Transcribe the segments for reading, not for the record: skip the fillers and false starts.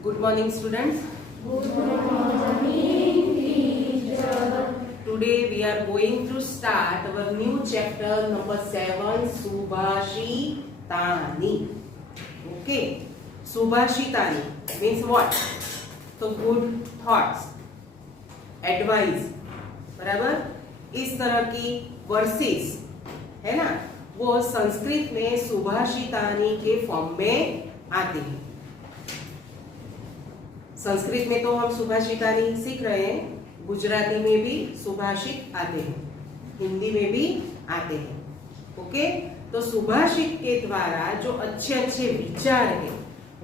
Good morning, students. Good morning, teacher. Today we are going to start our new chapter number 7, Subhashitani. Okay, Subhashitani means what? तो good thoughts, advice, बराबर? इस तरह की versus है ना, वो संस्कृत में सुभाषितानी के फॉर्म में आते हैं। संस्कृत में तो हम सुभाषितानी सीख रहे हैं, गुजराती में भी सुभाषित आते हैं, हिंदी में भी आते हैं। ओके, तो सुभाषित के द्वारा जो अच्छे अच्छे विचार हैं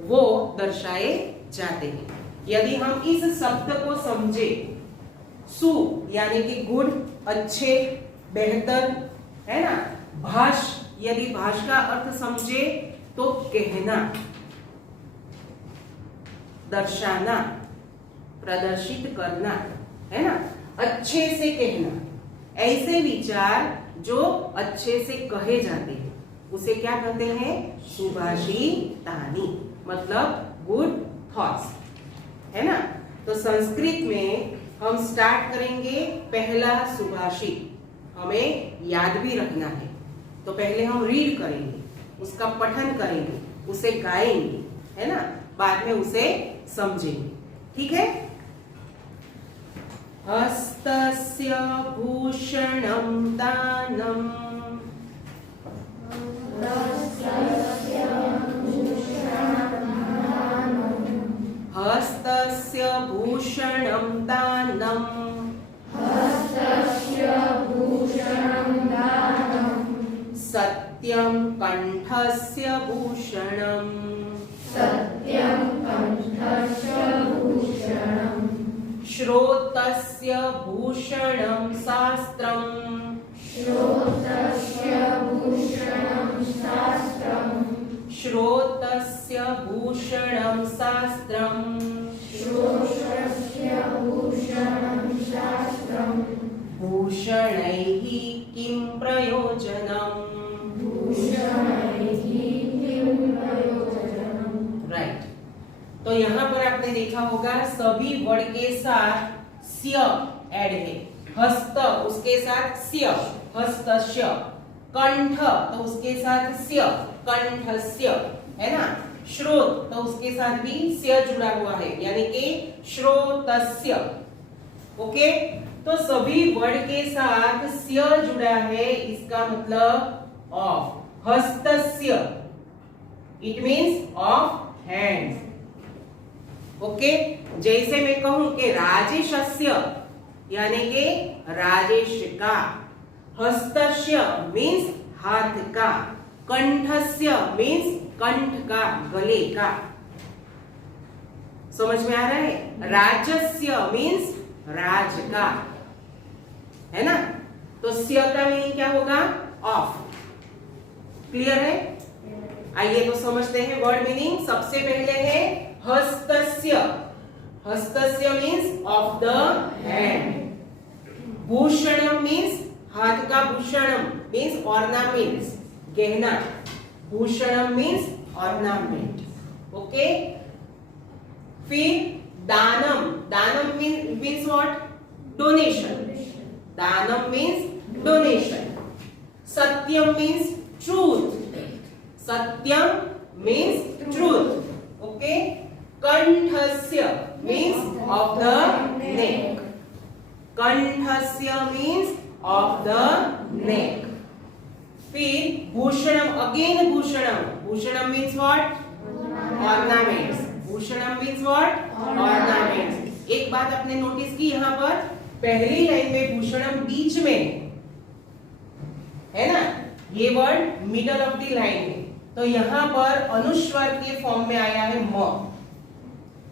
वो दर्शाए जाते हैं। यदि हम इस शब्द को समझे, सु यानी कि गुड, अच्छे, बेहतर, है ना, भाष यदि भाष का अर्थ समझे तो कहना, दर्शाना, प्रदर्शित करना, है ना, अच्छे से कहना, ऐसे विचार जो अच्छे से कहे जाते हैं उसे क्या कहते हैं? सुभाषितानी, मतलब गुड थॉट्स, है ना। तो संस्कृत में हम स्टार्ट करेंगे पहला सुभाषित, हमें याद भी रखना है। तो पहले हम रीड करेंगे, उसका पठन करेंगे, उसे गाएंगे, है ना, बाद में उसे समझेंगे। ठीक है? हस्तस्य भूषणं दानं, हस्तस्य भूषणं दानं, सत्यं कंठस्य भूषणं, श्रोतस्य भूषणं शास्त्रं, श्रोतस्य भूषणं शास्त्रं, भूषणैः किं प्रयोजनम्? राइट। तो यहाँ पर आपने देखा होगा सभी वर्ड के साथ स्य ऐड है। हस्त उसके साथ स्य, हस्तस्य। कंठ तो उसके साथ स्य, कंठस्य, है ना। श्रोत तो उसके साथ भी स्य जुड़ा हुआ है, यानी कि श्रोतस्य। ओके, तो सभी वर्ड के साथ स्य जुड़ा है, इसका मतलब ऑफ। हस्तस्य it means of hands. Okay, जैसे मैं कहूं कि राजेशस्य यानी कि राजेश का। हस्तस्य मीन्स हाथ का। कंठस्य मीन्स कंठ का, गले का। समझ में आ रहा है? राजस्य मीन्स राज का, है ना। तो स्य का मीनिंग क्या होगा? ऑफ। क्लियर है? आइए तो समझते हैं वर्ड मीनिंग। सबसे पहले है हस्तस्य। हस्तस्य मीन्स ऑफ द हैंड। भूषणम मीन्स हाथ का। भूषणम मीन्स ऑर्नामेंट्स, गहना। भूषणम मीन्स ऑर्नामेंट। ओके, फिर दानम। दानम मीन्स व्हाट? डोनेशन। दानम मीन्स डोनेशन। सत्यम मीन्स ट्रूथ। सत्यम मीन्स ट्रूथ। ओके, कंठस्य मीन्स ऑफ द नेक। कंठस्य मीन्स ऑफ द नेक। फिर भूषणम, अगेन भूषणम। भूषणम मीन्स व्हाट? ऑर्नामेंट्स। भूषणम मीन्स व्हाट? ऑर्नामेंट्स। एक बात आपने नोटिस की, यहाँ पर पहली लाइन में भूषणम बीच में है ना, ये word middle of the line है। तो यहाँ पर अनुस्वर के फॉर्म में आया है म।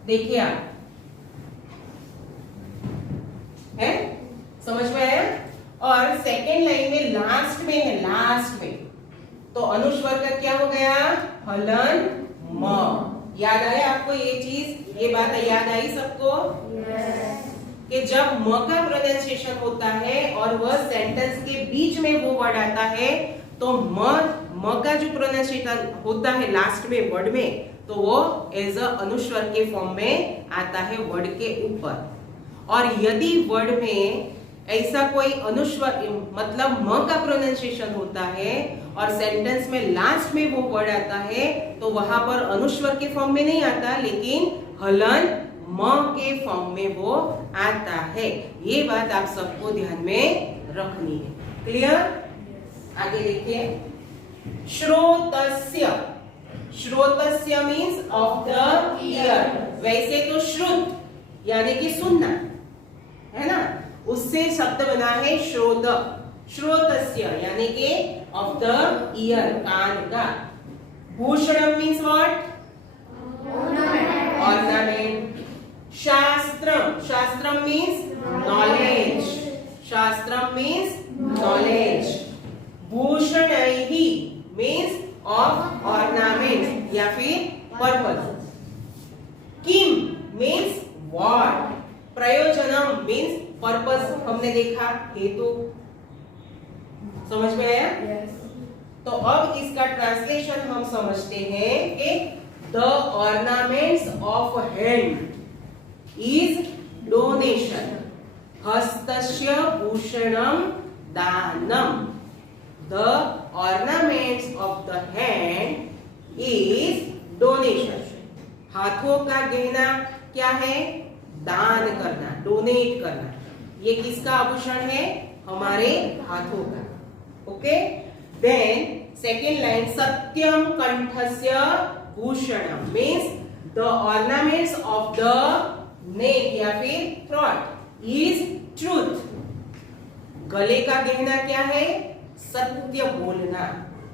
देखिए आप, है? समझ में आया? और सेकेंड लाइन में लास्ट में है, लास्ट में, तो अनुस्वर का क्या हो गया? हलन म। याद आया आपको ये चीज? ये बात याद आई सबको? कि जब म का प्रोनाउंसिएशन होता है और वह सेंटेंस के बीच में वो वर्ड आता है, तो म का जो प्रोनाउंसिएशन होता है लास्ट में वर्ड में, तो वो एज अ अनुस्वर के फॉर्म में आता है वर्ड के ऊपर। और यदि वर्ड में ऐसा कोई अनुस्वर मतलब म का प्रोनाउंसिएशन होता है और सेंटेंस में लास्ट में वो वर्ड आता है तो वहां पर अनुस्वर के फॉर्म में नहीं आता, लेकिन हलन म के फॉर्म में वो आता है। ये बात आप सबको ध्यान में रखनी है। क्लियर? आगे देखिए, श्रोतस्य। श्रोतस्य मीन्स ऑफ द ईयर। वैसे तो श्रुत यानी कि सुनना है ना, उससे शब्द बना है श्रोत। श्रोतस्य यानी कि ऑफ द ईयर, कान का। भूषणम मीन्स व्हाट? ऑर्नामेंट। शास्त्रम। शास्त्रम मीन्स नॉलेज। शास्त्रम मीन्स नॉलेज। भूषणैहि मीन्स ऑफ ऑर्नामेंट या फिर पर्पस। किम मीन्स व्हाट। प्रयोजनम मीन्स पर्पस, हमने देखा हेतु। समझ में आया? तो अब इसका ट्रांसलेशन हम समझते हैं कि the ornaments of hand is donation. हस्तस्य भूषणम दानम। The ornaments of the hand is donation. हाथों का गहना क्या है? दान करना, डोनेट करना। ये किसका आभूषण है? हमारे हाथों का। ओके, देन सेकेंड लाइन, सत्यम कंठस्य भूषणम means the ornaments of the neck या फिर थ्रोट इज ट्रूथ। गले का गहना क्या है? सत्य बोलना,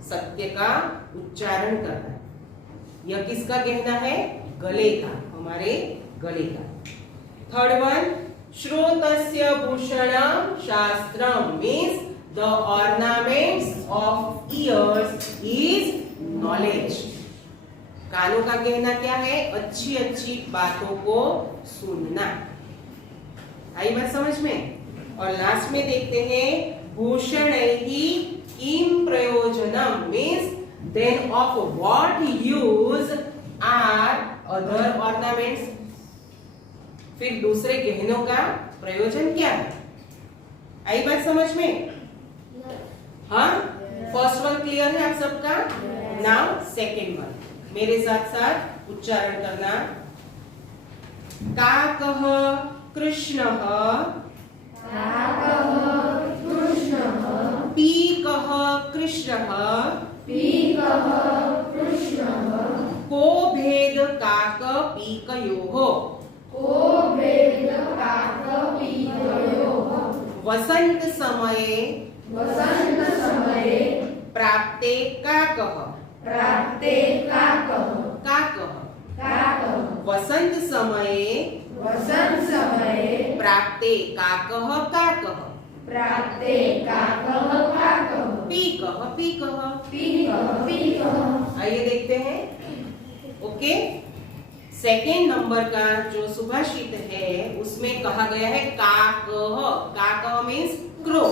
सत्य का उच्चारण करना। यह किसका गहना है? गले का, हमारे गले का। थर्ड वन, श्रोतस्य भूषणम शास्त्रम means the ornaments of ears is knowledge. कानों का गहना क्या है? अच्छी अच्छी बातों को सुनना। आई बात समझ में? और लास्ट में देखते हैं, भूषणैहि किम प्रयोजनम means then of what use are other ornaments. फिर दूसरे गहनों का प्रयोजन क्या है? आई बात समझ में? हाँ, फर्स्ट वन क्लियर है आप सबका? नाउ सेकेंड वन, मेरे साथ साथ उच्चारण करना। काकः कृष्णः, पीकः कृष्णः, को भेद काक पीकयोः, वसंत समये प्राप्ते काकः, वसंत समये प्राप्ते काकः काकः, पीकः। आइए देखते हैं। ओके, सेकेंड नंबर का जो सुभाषित है उसमें कहा गया है काकः। काकः मीन्स क्रो।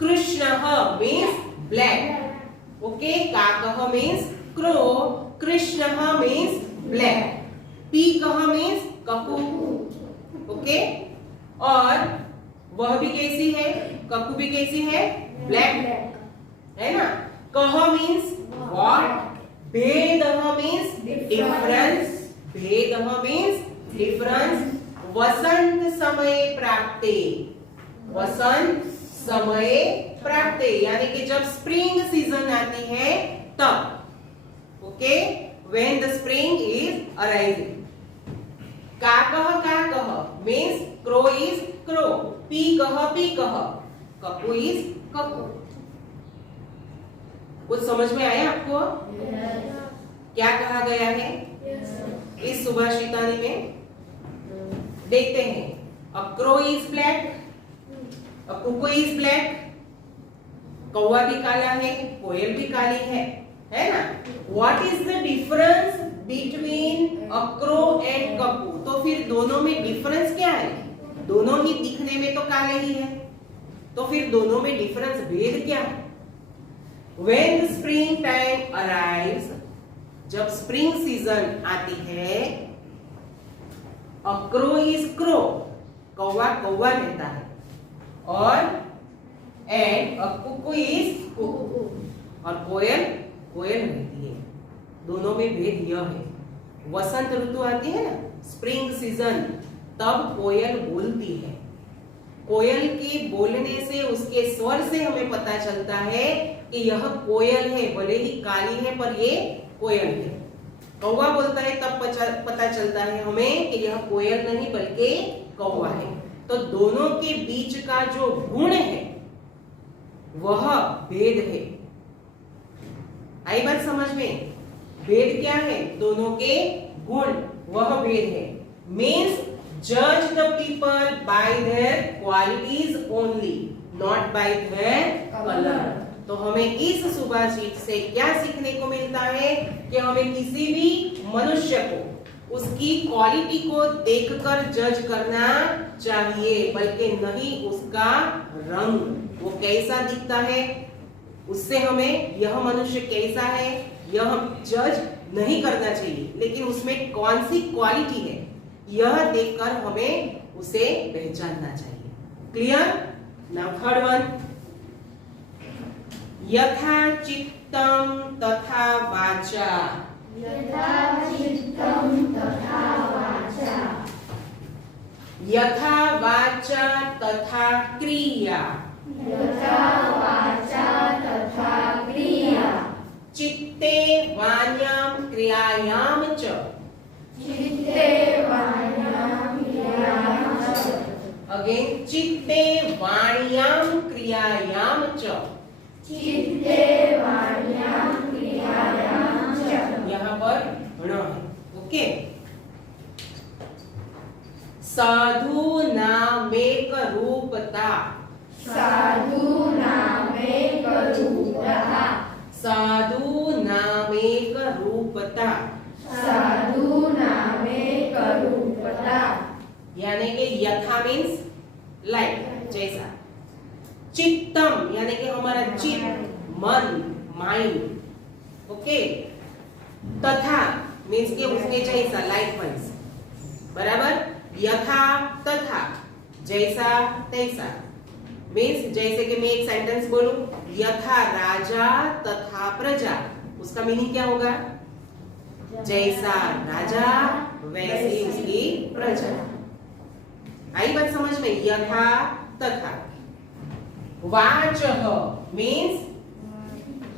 कृष्णः मीन्स ब्लैक। ओके, काकः मीन्स क्रो, कृष्णः मीन्स ब्लैक, पीकः मीन्स ककू। ओके, और वह भी कैसी है? ककू भी कैसी है? ब्लैक है ना। कह मीन्स व्हाट, भेदः मीन्स डिफरेंस, भेदः मीन्स डिफरेंस। वसंत समय प्राप्ते, वसंत समय प्राप्ते यानी कि जब स्प्रिंग सीजन आती है तब। Okay, when the spring is arising. काकः means crow is crow, पीकः ककू is ककू। कुछ समझ में आया आपको? क्या कहा गया है इस सुभाषितानी में? देखते हैं। A crow is black, a cuckoo is black, कौवा भी काला है, कोयल भी काली है ना। What is the difference between a crow and cuckoo? तो फिर दोनों में डिफरेंस क्या है? दोनों ही दिखने में तो काले ही है, तो फिर दोनों में डिफरेंस भेद क्या है? When the spring time arrives, जब स्प्रिंग सीजन आती है, अ क्रो इज क्रो, कौवा कौवा रहता है, और and a cuckoo is cuckoo, और कोयल कोयल रहती है। दोनों में भेद यह है। वसंत ऋतु आती है ना, स्प्रिंग सीजन, तब कोयल बोलती है। कोयल के बोलने से, उसके स्वर से हमें पता चलता है कि यह कोयल है, भले ही काली है पर ये कोयल है। कौवा बोलता है तब पता चलता है हमें कि यह कोयल नहीं बल्कि कौवा है। तो दोनों के बीच का जो गुण है वह भेद है। आई बात समझ में? भेद क्या है? दोनों के गुण, वह भेद है। मीन्स जज the people bye there qualities only, not bye their colour. तो हमें इस सुभाषित से क्या सीखने को मिलता है कि हमें किसी भी मनुष्य को उसकी क्वालिटी को देखकर जज करना चाहिए, बल्कि नहीं उसका रंग, वो कैसा दिखता है, उससे हमें यह मनुष्य कैसा है यह हम जज नहीं करना चाहिए, लेकिन उसमें कौन सी क्वालिटी है यह देखकर हमें उसे पहचानना चाहिए। क्लियर? नाउ थर्ड वन, यथा चित्तम तथा वाचा। यथा चित्तम तथा वाचा। यथा वाचा तथा क्रिया। यथा वाचा तथा क्रिया। चित्ते वाण्याम क्रियायाम च। चित्ते वाण्याम क्रियायाम च। अगेन, चित्ते वाण्याम क्रियायाम च। चित्ते वाण्याम क्रियायाम च। यहाँ पर ण है, ओके। साधु नामेक रूपता। साधु नामेक रूपता। साधु नामेक रूपता। साधु नामेक रूपता। यानी कि यथा मीन्स लाइक, जैसा। चित्तम यानी कि हमारा चित्त, मन, माइंड, ओके। तथा मीन्स के उसके जैसा, लाइक वाइज, बराबर। यथा तथा, जैसा तैसा, मीन्स जैसे कि मैं एक सेंटेंस बोलूं, यथा राजा तथा प्रजा, उसका मीनिंग क्या होगा? जैसा राजा वैसी उसकी प्रजा। आई बात समझ में? यथा तथा। वाचः मीन्स,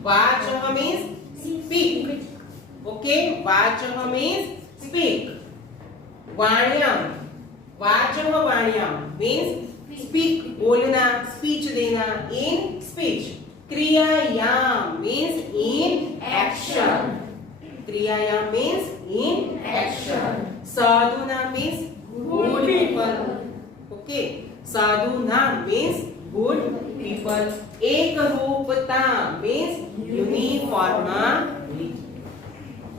वाचः मीन्स स्पीक, ओके। वाचः मीन्स स्पीक। वाण्याम, वाचः वाण्याम मीन्स स्पीक, बोलना, स्पीच देना, इन स्पीच। क्रियायाम मीन्स इन एक्शन। क्रियायाम मीन्स इन एक्शन। साधुना मीन्स गुड पीपल, ओके। साधुना मीन्स गुड पीपल। एक रूपता मीन्स यूनिफॉर्मिटी,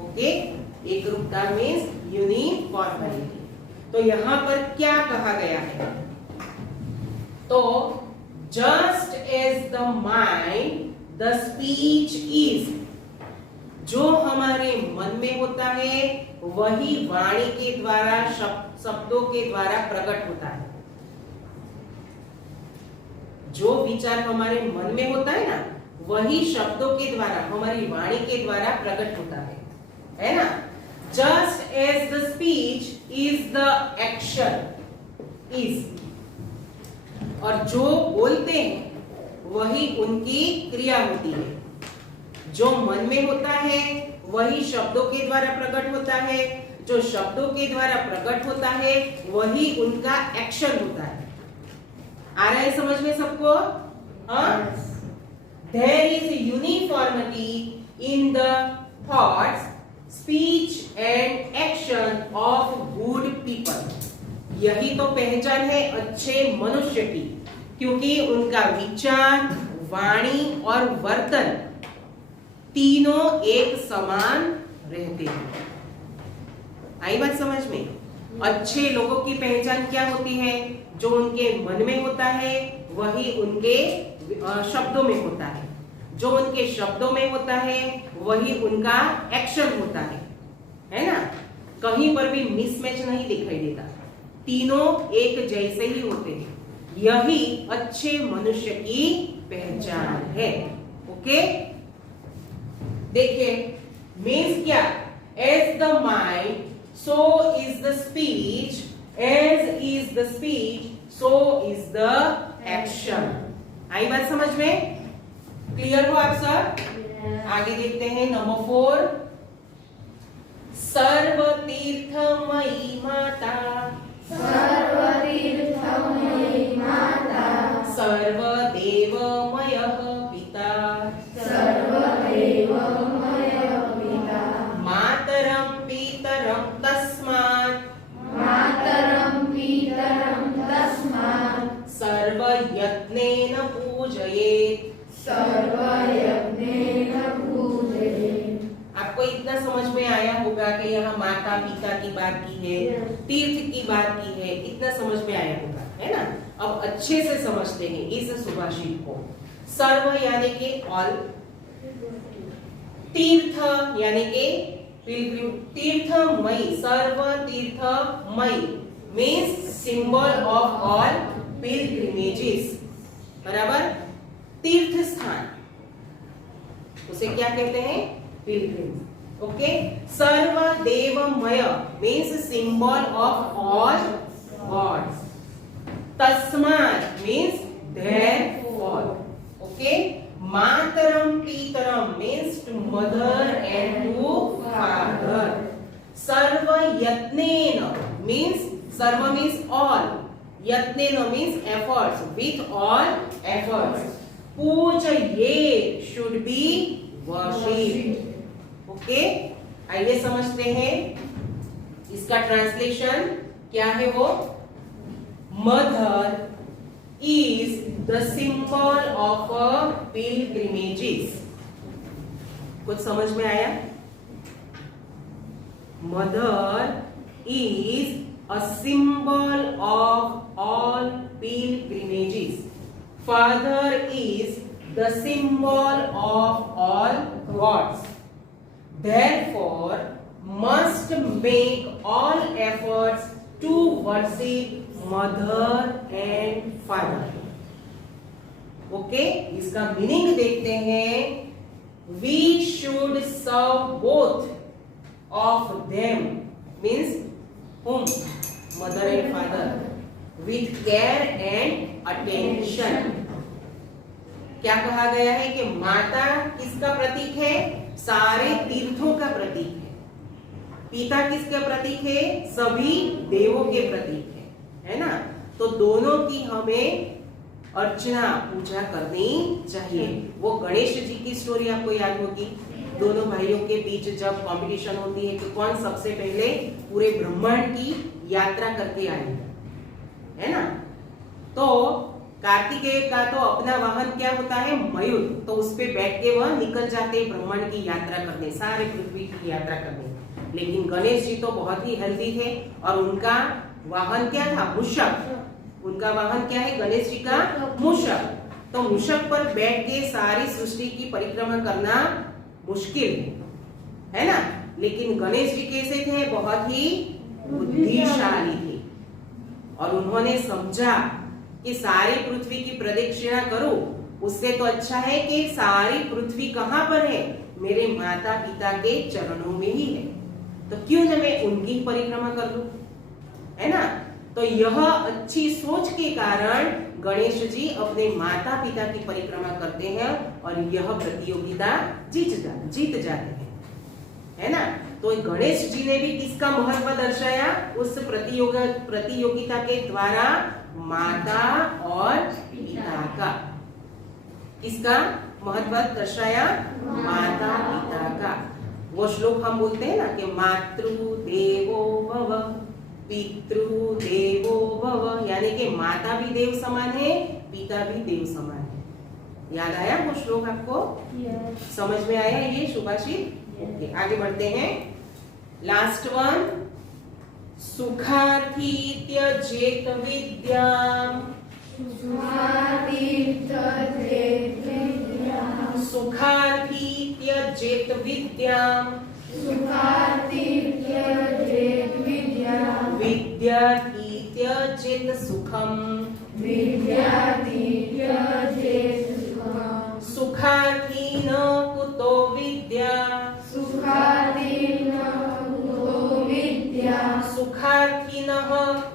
ओके। एक रूपता मीन्स यूनिफॉर्मिटी। तो यहाँ पर क्या कहा गया है? तो just as the mind the speech is, जो हमारे मन में होता है वही वाणी के द्वारा, शब्दों के द्वारा प्रकट होता है। जो विचार हमारे मन में होता है ना, वही शब्दों के द्वारा, हमारी वाणी के द्वारा प्रकट होता है ना। Just as the speech is the action is, और जो बोलते हैं वही उनकी क्रिया होती है। जो मन में होता है वही शब्दों के द्वारा प्रकट होता है, जो शब्दों के द्वारा प्रकट होता है वही उनका एक्शन होता है। आ रहा है समझ में सबको? हाँ? There is uniformity in the thoughts, speech and action of good people. यही तो पहचान है अच्छे मनुष्य की, क्योंकि उनका विचार, वाणी और वर्तन तीनों एक समान रहते हैं। आई बात समझ में? अच्छे लोगों की पहचान क्या होती है? जो उनके मन में होता है वही उनके शब्दों में होता है। जो उनके शब्दों में होता है वही उनका एक्शन होता है ना। कहीं पर भी मिसमैच नहीं दिखाई देता, तीनों एक जैसे ही होते हैं। यही अच्छे मनुष्य की पहचान है। ओके, देखिए मीन्स क्या, as the mind so is the speech, as is the speech so is the action. आई बात समझ में? क्लियर हो आप सब? आगे देखते हैं नंबर 4, सर्व तीर्थमयी माता, सर्वतीर्थमयी माता, सर्वदेवमयः पिता, सर्वदेवमयः पिता, मातरं पितरं तस्मात्, मातरं पितरं तस्मात्, सर्वयत्नेन पूजयेत्। सर्वयज्ञेन पूजयेत्। आपको इतना समझ में आया होगा कि यहाँ माता पिता की बात की है, तीर्थ की बात की है, इतना समझ में आया होगा, है ना। अब अच्छे से समझते हैं इस सुभाषित को। सर्व यानी कि ऑल, तीर्थ यानी कि पिलग्रिम, तीर्थमयी, सर्व तीर्थमयी means symbol of all pilgrimages, बराबर। तीर्थ स्थान उसे क्या कहते हैं? पिलग्रिम। ओके, सर्व देवमय means symbol of all gods, तस्मात् मीन्स देयरफॉर। ओके, मातरम पितरम means to mother and to father, सर्व यत्नेन मीन्स, सर्व मीन्स ऑल, यत्नेन means efforts, with all efforts, पूजयेत् should be worshipped। ओके, आइए समझते हैं इसका ट्रांसलेशन क्या है। वो mother is the symbol of a pilgrimages। कुछ समझ में आया? Mother is a symbol of all pilgrimages. Father is the symbol of all gods. Therefore, must make all efforts to worship mother and father। Okay, इसका meaning देखते हैं। We should serve both of them means whom? Mother and father with care and attention। क्या कहा गया है कि माता किसका प्रतीक है? सारे तीर्थों का प्रतीक है। पिता किसका प्रतीक है? सभी देवों के प्रतीक है ना। तो दोनों की हमें अर्चना पूजा करनी चाहिए। वो गणेश जी की स्टोरी आपको याद होगी, दोनों भाइयों के बीच जब कंपटीशन होती है कि कौन सबसे पहले पूरे ब्रह्मांड की यात्रा करके आएगा, है ना। तो कार्तिकेय का तो अपना वाहन क्या होता है? मयूर। तो उस पे बैठ के वह निकल जाते हैं ब्रह्मांड की यात्रा करने, सारे पृथ्वी की यात्रा करने। लेकिन गणेश जी तो बहुत ही हेल्दी थे और उनका वाहन क्या था? मूषक। उनका वाहन क्या है? गणेश जी का मूषक। तो मूषक पर बैठ के सारी सृष्टि की परिक्रमा करना मुश्किल है ना। लेकिन गणेश जी कैसे थे? बहुत ही बुद्धिशाली थे और उन्होंने समझा कि सारी पृथ्वी की प्रदक्षिणा करूं, उससे तो अच्छा है कि सारी पृथ्वी कहां पर है? मेरे माता पिता के चरणों में ही है। तो क्यों न मैं उनकी परिक्रमा कर लूं, है ना। तो यह अच्छी सोच के कारण गणेश जी अपने माता पिता की परिक्रमा करते हैं और यह प्रतियोगिता जीत जाते हैं, है ना। तो गणेश जी ने भी किसका महत्व दर्शाया? उस प्रतियोगिता के द्वारा माता और पिता का। किसका महत्व दर्शाया? माता पिता का। वो श्लोक हम बोलते हैं ना कि मातृ देवो भव, पितृ देवो भव, यानी कि माता भी देव समान है, पिता भी देव समान है। याद आया वो श्लोक आपको? समझ में आया ये सुभाषित? ओके, आगे बढ़ते हैं। लास्ट वन, सुखार्थी त्यजेत विद्याम, सुखार्थी त्यजेत विद्याम, सुखार्थी त्यजेत विद्याम, विद्यार्थी त्यजेत सुखम, विद्यार्थी त्यजेत सुखम, सुखार्थी न कुतो विद्या, सुखार्थी न कुतो विद्या, सुखार्थिनः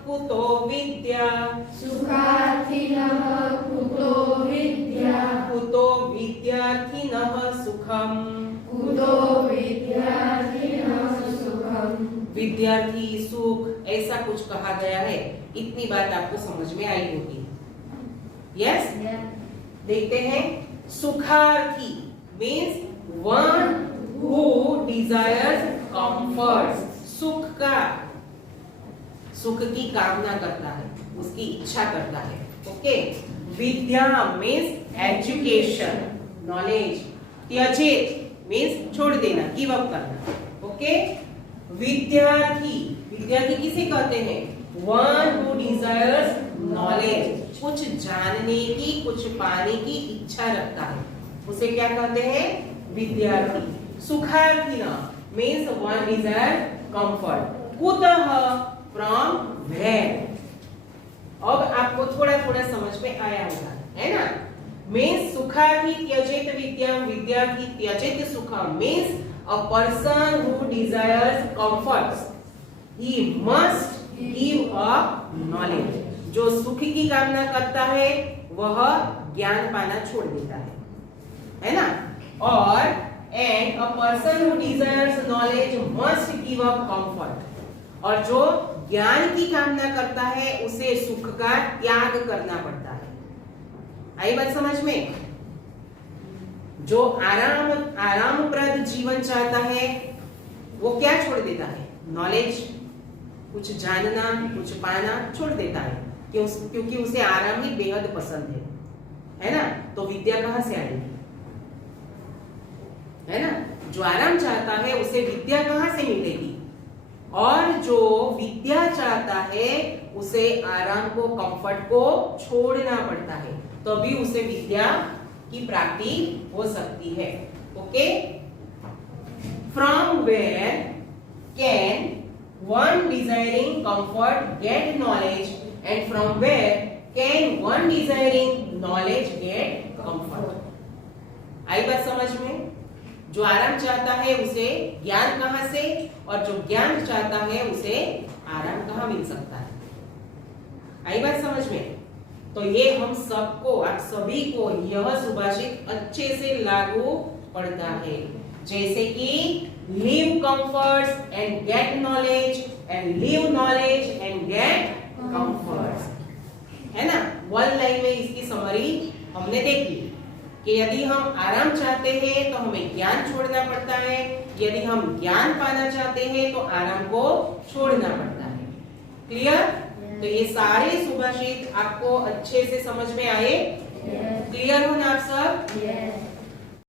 कुतो विद्या, सुखार्थिनः कुतो विद्या, कुतो विद्यार्थिनः सुखम। कुतो विद्यार्थिनः सुखम। विद्यार्थी सुख ऐसा कुछ कहा गया है। इतनी बात आपको समझ में आई होगी। यस, देखते हैं। सुखार्थी means one who desires comfort, सुख की कामना करता है, उसकी इच्छा करता है। ओके। विद्या मीन्स एजुकेशन, नॉलेज। त्यजेत मीन्स छोड़ देना, गिव अप करना। ओके। विद्यार्थी, विद्यार्थी किसे कहते हैं? वन हु डिजायर्स नॉलेज, कुछ जानने की, कुछ पाने की इच्छा रखता है, उसे क्या कहते हैं? विद्यार्थी। सुखार्थिना मीन्स वन डिजायर कंफर्ट। कुतः फ्रॉम वेयर। अब आपको थोड़ा थोड़ा समझ में आया होगा, है ना? मीन्स सुखार्थी त्यजेत विद्याम, विद्यार्थी त्यजेत सुखम means a person who desires comforts, he must give up knowledge. जो सुख की कामना करता है वह ज्ञान पाना छोड़ देता है ना? और and a person who desires knowledge must give up comfort. और जो ज्ञान की कामना करता है उसे सुख का त्याग करना पड़ता है। आई बात समझ में? जो आरामप्रद जीवन चाहता है वो क्या छोड़ देता है? नॉलेज, कुछ जानना, कुछ पाना छोड़ देता है, क्योंकि उसे आराम ही बेहद पसंद है ना? तो विद्या कहां से आएगी? है ना? जो आराम चाहता है उसे विद्या कहां से मिलेगी? और जो विद्या चाहता है उसे आराम को, कंफर्ट को छोड़ना पड़ता है, तभी उसे विद्या की प्राप्ति हो सकती है। Okay. From where can one desiring comfort get knowledge and from where can one desiring knowledge get comfort. आई बात समझ में? जो आराम चाहता है उसे ज्ञान कहां से, और जो ज्ञान चाहता है उसे आराम कहां मिल सकता है? आई बात समझ में? तो ये हम सबको, आप सभी को यह सुभाषित अच्छे से लागू पड़ता है। जैसे कि live comforts and get knowledge and live knowledge and get comforts, है ना? वन लाइन में इसकी समरी हमने देखी कि यदि हम आराम चाहते हैं तो हमें ज्ञान छोड़ना पड़ता है, यदि हम ज्ञान पाना चाहते हैं तो आराम को छोड़ना पड़ता है। क्लियर? तो ये सारे सुभाषित आपको अच्छे से समझ में आए? क्लियर हो ना आप सब?